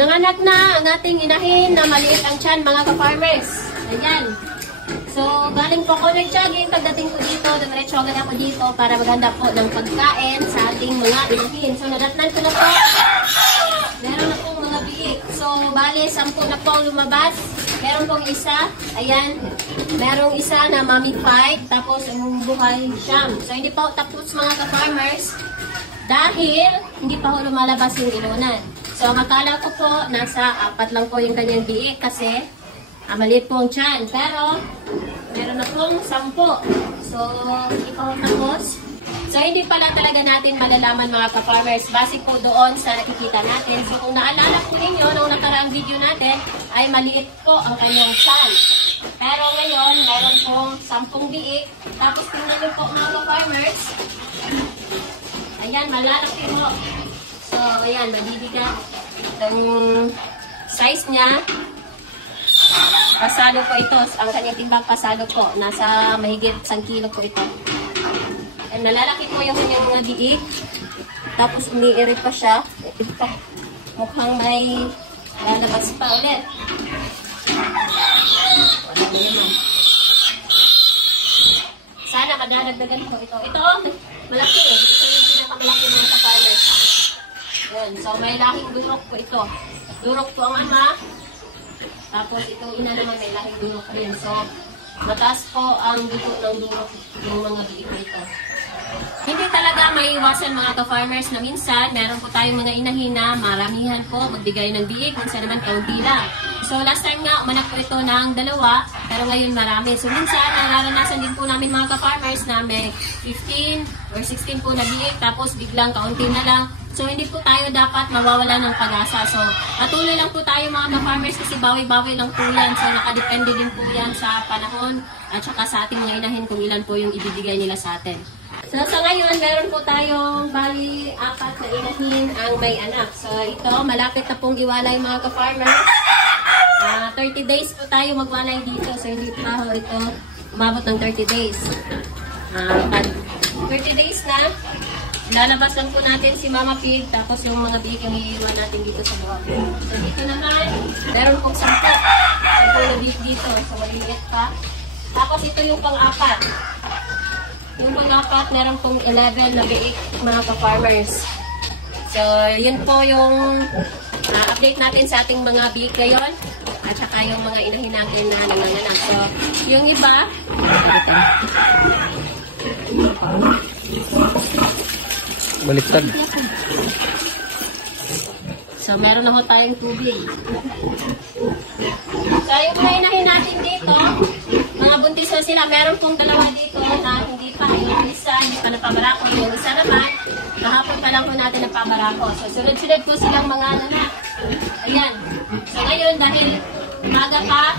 Nanganak na ang ating inahin na maliit ang tiyan, mga ka-farmers. Ayan. So, galing po ako nag-jogging. Pagdating ko dito, diretso agad ako dito para maghanda po ng pagkain sa ating mga inahin. So, nadatnan ko na po. Meron na pong mga biik. So, bale, 10 na po lumabas. Meron pong isa. Ayan. Merong isa na mummified. Tapos, ang buhay siyam. So, hindi pa tapos mga ka-farmers. Dahil, hindi pa ho lumalabas yung ilunan. So, makala ko po, nasa 4 lang po yung kanyang biik kasi maliit po ang tiyan. Pero, meron na pong 10. So, hindi pa ho tapos. So, hindi pala talaga natin malalaman mga ka-farmers. Base po doon sa nakikita natin. So, kung naalala po ninyo, nung nakaraang video natin, ay maliit po ang kanyang tiyan. Pero ngayon, meron pong 10 biik. Tapos, tingnan nyo po mga ka-farmers. Ayan, malalaki po. So, ayan, madidigat. Ang size niya, pasado po ito. Ang kanyang timbang pasado po. Nasa mahigit 1 kilo po ito. And nalalaki po yung kanyang mga diig. Tapos umiirit pa siya. Ito, mukhang may lalabas pa ulit. Wala naman. Sana madadagdagan po ito. Ito, malaki eh. Ito yung pinakamalaki ng ka-farmers. Yan. So, may lahing durok po ito. Durok po ang ama. Tapos, itong ina naman may lahing durok rin. So, mataas po ang dugo ng durok ng mga biik nito. Hindi talaga maiiwasan mga ka-farmers na minsan, meron po tayong mga inahin na maramihan po magbigay ng biik. Minsan naman kaunti lang. So, last time nga, umanak po ito ng 2, pero ngayon marami. So, minsan, nararanasan din po namin mga ka-farmers na may 15 or 16 po na biik, tapos biglang kaunti na lang. So, hindi po tayo dapat mawawala ng pag-asa. So, patuloy lang po tayo mga ka-farmers kasi bawi-bawi lang po yan. So, nakadepende din po yan sa panahon at saka sa ating mga inahin kung ilan po yung ibibigay nila sa atin. So, sa ngayon, meron po tayong bali 4 na inahin ang may anak. So, ito, malapit na pong iwalay mga ka-farmers. 30 days po tayo magwalay dito. So, hindi pa ito umabot ng 30 days. Pag 30 days na, lalabas lang po natin si Mama Pig, tapos yung mga biik yung iiwan natin dito sa buwan. So, dito naman, meron pong 10 na biik dito. So, maliliit pa. Tapos, ito yung pang-4. Yung pang-4, meron pong 11 na biik, mga ka-farmers. So, yun po yung update natin sa ating mga biik ngayon. At saka yung mga inahin natin na nanganganak. So, yung iba, baliktad. So, meron na ho tayong tubig. So, yung mga inahin natin dito, mga buntis ho sila. Meron pong 2 dito na hindi pa. Yung isa, hindi pa napabarako. Yung isa naman, kahapon pa lang po natin napabarako. So, sunod-sunod po silang mga anak. Ayan. So, ngayon, dahil umaga pa,